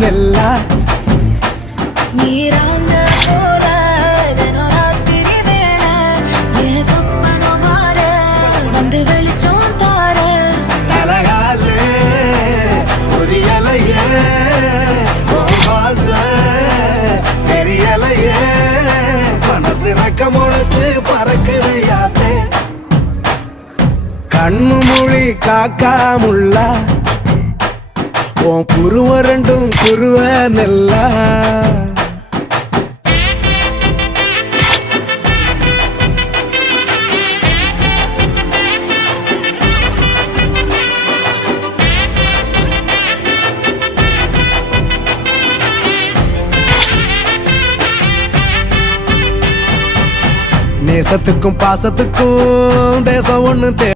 நெல்லா நீராங்க போல தினராத்திரி வேளை என் சொப்பனம் மாற வந்து வெளிச்சம் தார அழகாலே புரியலையே தெரியலையே மனசு ரக்க முளைச்சு பறக்குது யாத்தே கண்ணு மொழி காக்கா முள்ளா உன் குருவ ரெண்டும் குருவ நெல்லா நேசத்துக்கும் பாசத்துக்கும் தேசம் ஒண்ணு